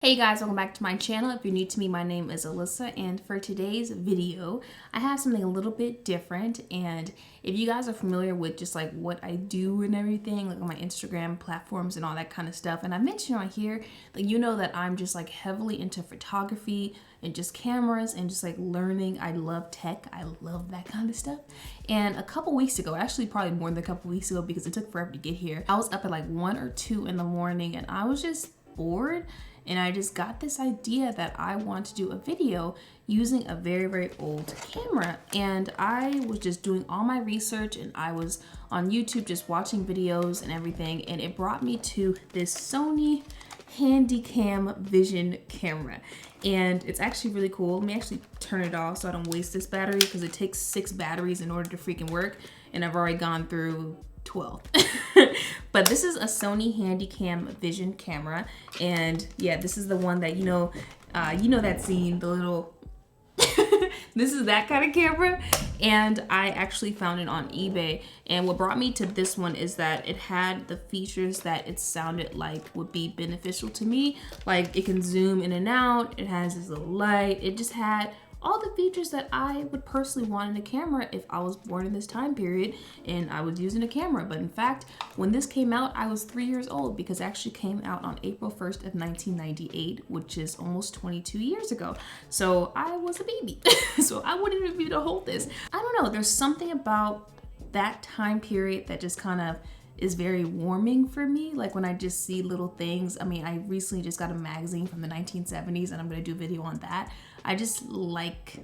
Hey guys, welcome back to my channel. If you're new to me, my name is Alissa, and for today's video, I have something a little bit different. And if you guys are familiar with just like what I do and everything, like on my Instagram platforms and all that kind of stuff, and I mentioned on here, like you know that I'm just like heavily into photography and just cameras and just like learning. I love tech. I love that kind of stuff. And a couple weeks ago, actually probably more than a couple weeks ago because it took forever to get here, I was up at like 1 or 2 in the morning and I was just bored. And I just got this idea that I want to do a video using a very old camera. And I was just doing all my research and I was on YouTube just watching videos and everything. And it brought me to this Sony Handycam Vision camera. And it's actually really cool. Let me actually turn it off so I don't waste this battery because it takes 6 batteries in order to freaking work. And I've already gone through 12. But this is a Sony Handycam Vision camera, and yeah, this is the one that you know that scene, the little this is that kind of camera. And I actually found it on eBay, and what brought me to this one is that it had the features that it sounded like would be beneficial to me. Like it can zoom in and out, it has this little light, it just had all the features that I would personally want in a camera if I was born in this time period and I was using a camera. But in fact, when this came out, I was 3 years old because it actually came out on April 1st of 1998, which is almost 22 years ago. So I was a baby. So I wouldn't even be able to hold this. I don't know, there's something about that time period that just kind of is very warming for me. Like when I just see little things. I mean, I recently just got a magazine from the 1970s and I'm gonna do a video on that. I just like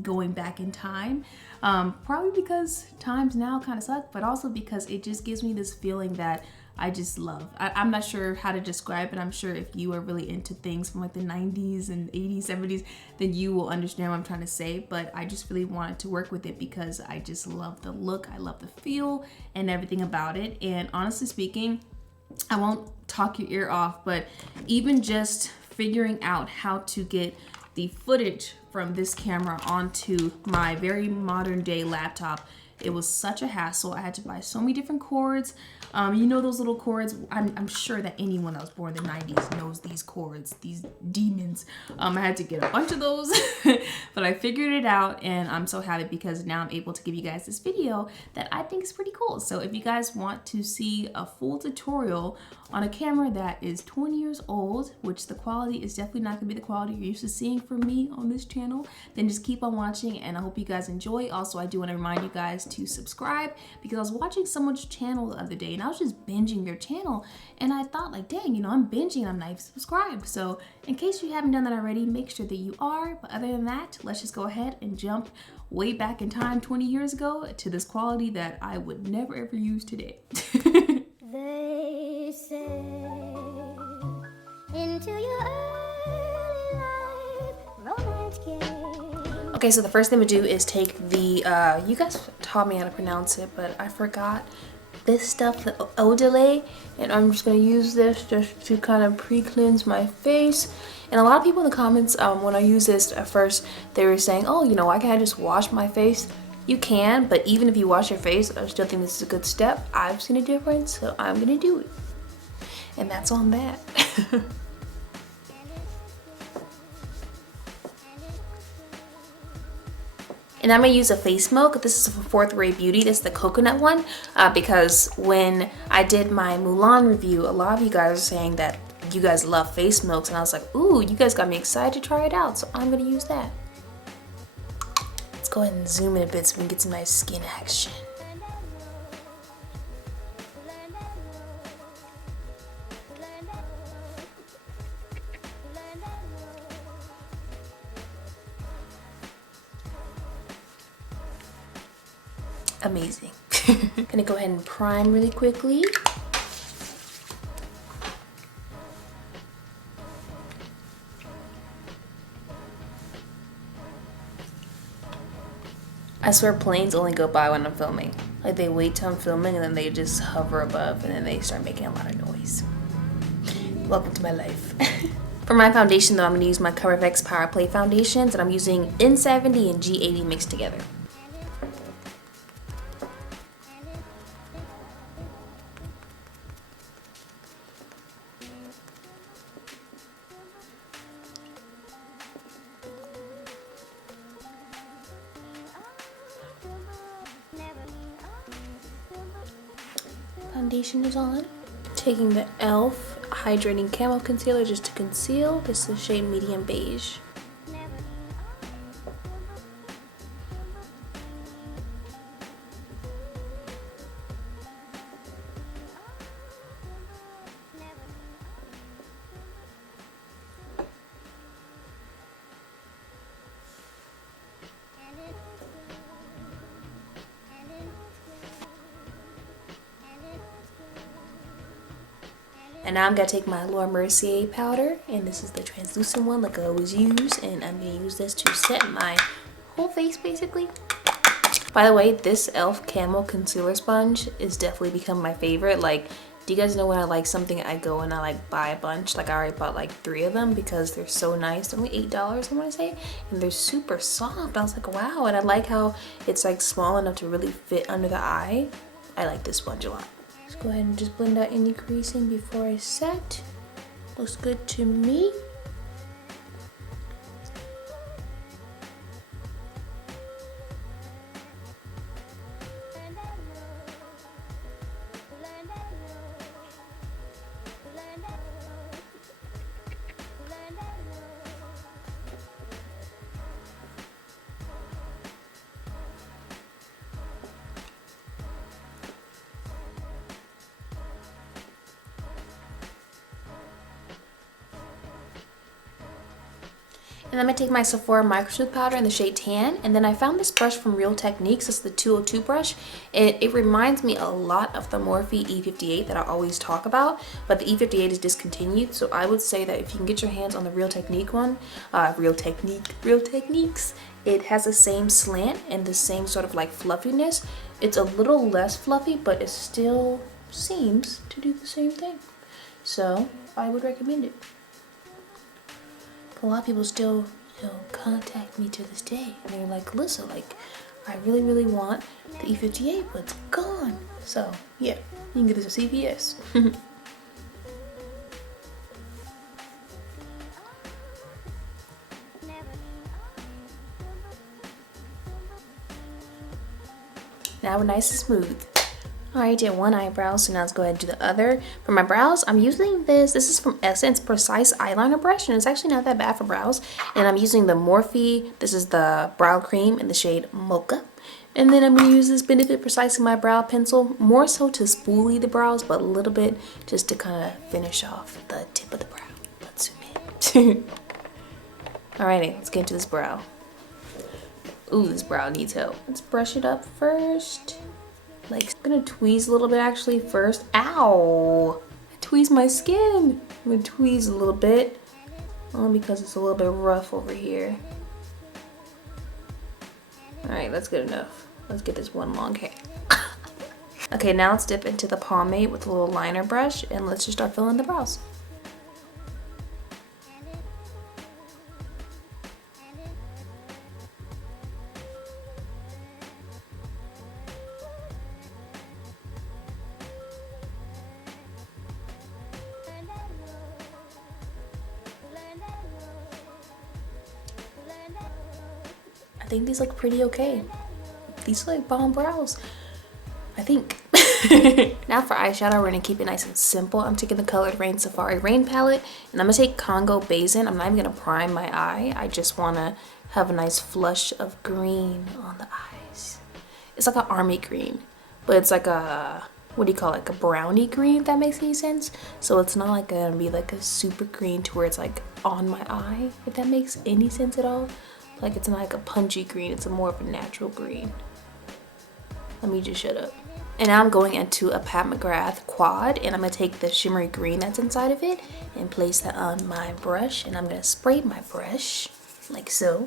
going back in time, probably because times now kind of suck, but also because it just gives me this feeling that I just love. I'm not sure how to describe it. I'm sure if you are really into things from like the 90s and 80s, 70s, then you will understand what I'm trying to say. But I just really wanted to work with it because I just love the look, I love the feel and everything about it. And honestly speaking, I won't talk your ear off, but even just figuring out how to get the footage from this camera onto my very modern day laptop, it was such a hassle. I had to buy so many different cords. You know those little cords? I'm sure that anyone that was born in the 90s knows these cords, these demons. I had to get a bunch of those, but I figured it out and I'm so happy because now I'm able to give you guys this video that I think is pretty cool. So if you guys want to see a full tutorial on a camera that is 20 years old, which the quality is definitely not gonna be the quality you're used to seeing from me on this channel, then just keep on watching and I hope you guys enjoy. Also, I do wanna remind you guys to subscribe because I was watching someone's channel the other day and I was just binging their channel and I thought like, dang, you know, I'm binging and I'm not even subscribed. So in case you haven't done that already, make sure that you are. But other than that, let's just go ahead and jump way back in time 20 years ago to this quality that I would never ever use today. They say into your early life, romance came. Okay, so the first thing we do is take the, you guys taught me how to pronounce it, but I forgot this stuff, the Odele, and I'm just gonna use this just to kind of pre-cleanse my face. And a lot of people in the comments, when I use this at first, they were saying, oh, you know, why can't I just wash my face? You can, but even if you wash your face, I still think this is a good step. I've seen a difference, so I'm gonna do it. And that's on that. And I'm gonna use a face milk. This is from Fourth Ray Beauty. This is the coconut one because when I did my Mulan review, a lot of you guys are saying that you guys love face milks, and I was like, ooh, you guys got me excited to try it out, so I'm gonna use that. Let's go ahead and zoom in a bit so we can get some nice skin action. Amazing. Gonna go ahead and prime really quickly. I swear planes only go by when I'm filming. Like they wait till I'm filming and then they just hover above and then they start making a lot of noise. Welcome to my life. For my foundation though, I'm gonna use my CoverFX Power Play foundations and I'm using N70 and G80 mixed together. foundation is on. Taking the e.l.f. Hydrating Camo Concealer just to conceal. This is the shade Medium Beige. And now I'm gonna take my Laura Mercier powder, and this is the translucent one like I always use, and I'm gonna use this to set my whole face basically. By the way, this e.l.f. Camo Concealer Sponge is definitely become my favorite. Like, do you guys know when I like something, I go and I like buy a bunch? Like, I already bought like 3 of them because they're so nice. They're only $8, I want to say, and they're super soft. I was like, wow. And I like how it's like small enough to really fit under the eye. I like this sponge a lot. Let's go ahead and just blend out any creasing before I set. Looks good to me. And I'm going to take my Sephora Micro Smooth powder in the shade Tan. And then I found this brush from Real Techniques. It's the 202 brush. It reminds me a lot of the Morphe E58 that I always talk about. But the E58 is discontinued. So I would say that if you can get your hands on the Real Technique one, Real Techniques, it has the same slant and the same sort of like fluffiness. It's a little less fluffy, but it still seems to do the same thing. So I would recommend it. A lot of people still, contact me to this day, and they're like, Alissa, like, I really want the E58, but it's gone. So yeah, you can get this at CVS. Now we're nice and smooth. Alright, did one eyebrow, so now let's go ahead and do the other. For my brows, I'm using this is from Essence Precise Eyeliner Brush, and it's actually not that bad for brows. And I'm using the Morphe, this is the brow cream in the shade Mocha. And then I'm going to use this Benefit Precise in my brow pencil, more so to spoolie the brows, but a little bit just to kind of finish off the tip of the brow. Let's zoom in. Alrighty, let's get into this brow. Ooh, this brow needs help. Let's brush it up first. Like, I'm gonna tweeze a little bit actually first. Ow! I tweezed my skin. I'm gonna tweeze a little bit. Only because it's a little bit rough over here. Alright, that's good enough. Let's get this one long hair. Okay, now let's dip into the pomade with a little liner brush and let's just start filling the brows. I think these look pretty okay. These look like bomb brows, I think. Now for eyeshadow, we're gonna keep it nice and simple. I'm taking the Colored Rain Safari Rain palette, and I'm gonna take Congo Basin. I'm not even gonna prime my eye. I just wanna have a nice flush of green on the eyes. It's like an army green, but it's like a, what do you call it, like a brownie green, if that makes any sense. So it's not like gonna be like a super green to where it's like on my eye, if that makes any sense at all. Like, it's not like a punchy green, it's a more of a natural green. Let me just shut up. And now I'm going into a Pat McGrath quad, and I'm gonna take the shimmery green that's inside of it and place that on my brush, and I'm gonna spray my brush like so.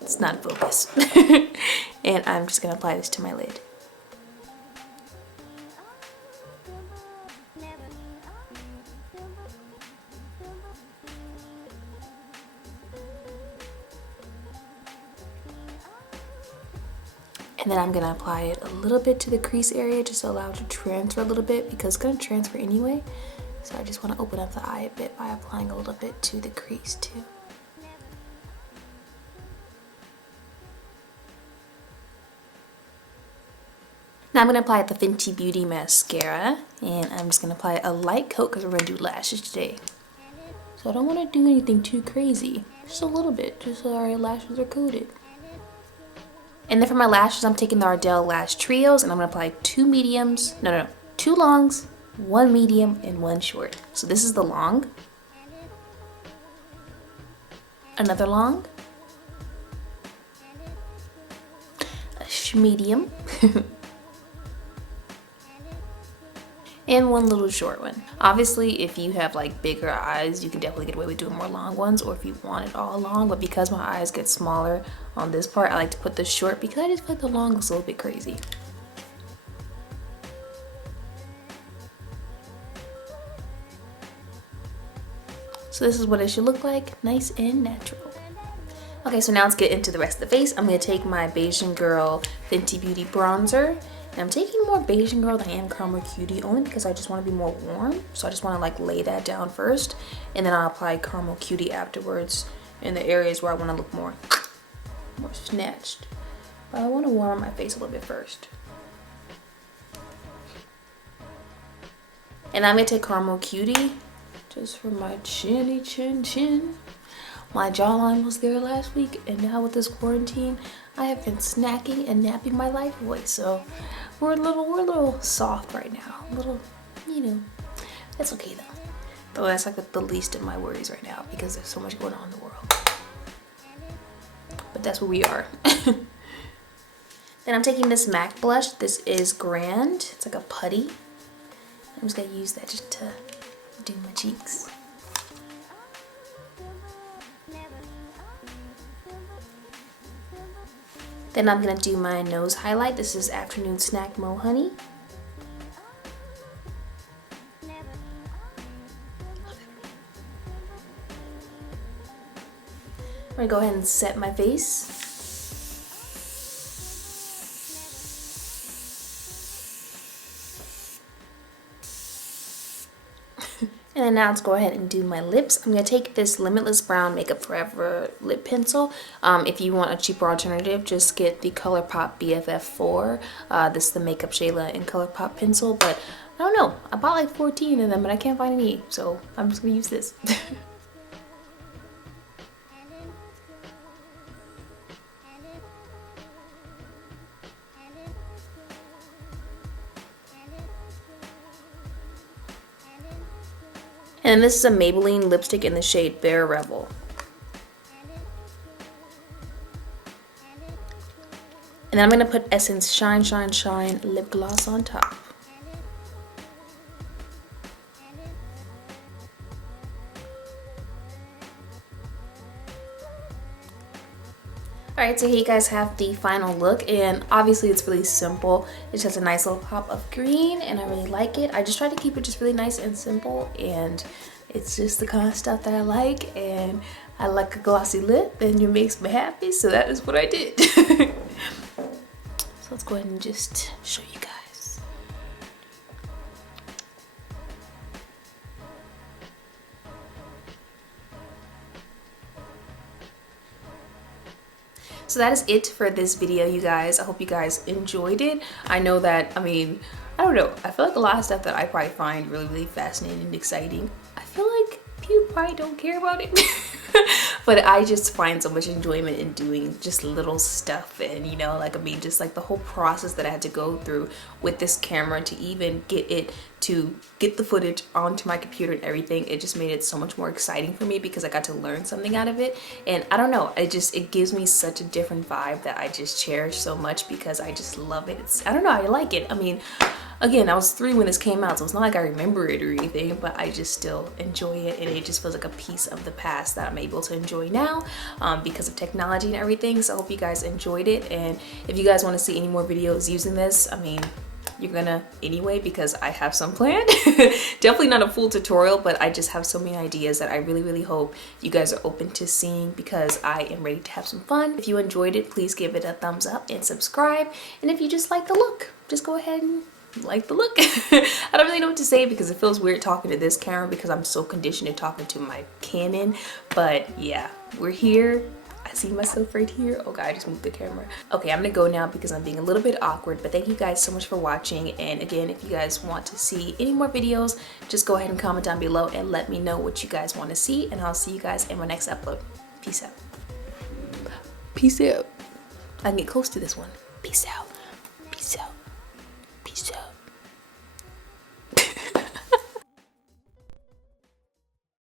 It's not focused. And I'm just gonna apply this to my lid. And then I'm gonna apply it a little bit to the crease area just to allow it to transfer a little bit, because it's gonna transfer anyway. So I just wanna open up the eye a bit by applying a little bit to the crease too. Now I'm going to apply the Fenty Beauty mascara, and I'm just going to apply a light coat because we're going to do lashes today. So I don't want to do anything too crazy, just a little bit, just so our lashes are coated. And then for my lashes, I'm taking the Ardell Lash Trios, and I'm going to apply two longs, one medium, and one short. So this is the long, another long, a medium, and one little short one. Obviously, if you have like bigger eyes, you can definitely get away with doing more long ones, or if you want it all long, but because my eyes get smaller on this part, I like to put the short because I just feel like the long looks a little bit crazy. So this is what it should look like, nice and natural. Okay, so now let's get into the rest of the face. I'm gonna take my Beijing Girl Fenty Beauty bronzer. And I'm taking more Beijing Girl than I am Caramel Cutie, only because I just want to be more warm. So I just want to like lay that down first, and then I'll apply Caramel Cutie afterwards in the areas where I want to look more snatched. But I want to warm my face a little bit first. And I'm gonna take Caramel Cutie just for my chinny chin. My jawline was there last week, and now with this quarantine, I have been snacking and napping my life away. So we're a little soft right now. A little, that's okay though. Though that's like the least of my worries right now because there's so much going on in the world. But that's where we are. Then I'm taking this MAC blush. This is Grand. It's like a putty. I'm just gonna use that just to do my cheeks. Then I'm gonna do my nose highlight. This is Afternoon Snack Mo Honey. I'm gonna go ahead and set my face. And then now let's go ahead and do my lips. I'm going to take this Limitless Brown Makeup Forever lip pencil. If you want a cheaper alternative, just get the ColourPop BFF4. This is the Makeup Shayla in ColourPop pencil, but I don't know. I bought like 14 of them, but I can't find any, so I'm just going to use this. And this is a Maybelline lipstick in the shade Bare Revel. And then I'm going to put Essence Shine Shine Shine lip gloss on top. Alright, so here you guys have the final look, and obviously it's really simple. It just has a nice little pop of green, and I really like it. I just try to keep it just really nice and simple, and it's just the kind of stuff that I like, and I like a glossy lip, and it makes me happy, so that is what I did. So let's go ahead and just show you guys. So that is it for this video, you guys. I hope you guys enjoyed it. I know that, I don't know. I feel like a lot of stuff that I probably find really, really fascinating and exciting, I feel like people probably don't care about it. But I just find so much enjoyment in doing just little stuff, and just like the whole process that I had to go through with this camera to even get the footage onto my computer and everything. It just made it so much more exciting for me because I got to learn something out of it. And I don't know, it gives me such a different vibe that I just cherish so much because I just love it. I don't know, I like it. Again, I was 3 when this came out, so it's not like I remember it or anything, but I just still enjoy it, and it just feels like a piece of the past that I'm able to enjoy now because of technology and everything. So I hope you guys enjoyed it, and if you guys want to see any more videos using this, you're gonna anyway because I have some planned. Definitely not a full tutorial, but I just have so many ideas that I really, really hope you guys are open to seeing because I am ready to have some fun. If you enjoyed it, please give it a thumbs up and subscribe. And if you just like the look, just go ahead and like the look. I don't really know what to say because it feels weird talking to this camera because I'm so conditioned to talking to my Canon. But yeah, we're here. see myself right here. Oh god, I just moved the camera. Okay, I'm gonna go now because I'm being a little bit awkward, but thank you guys so much for watching. And again, if you guys want to see any more videos, just go ahead and comment down below and let me know what you guys want to see, and I'll see you guys in my next upload. Peace out. Peace out. I can get close to this one. Peace out. Peace out. Peace out.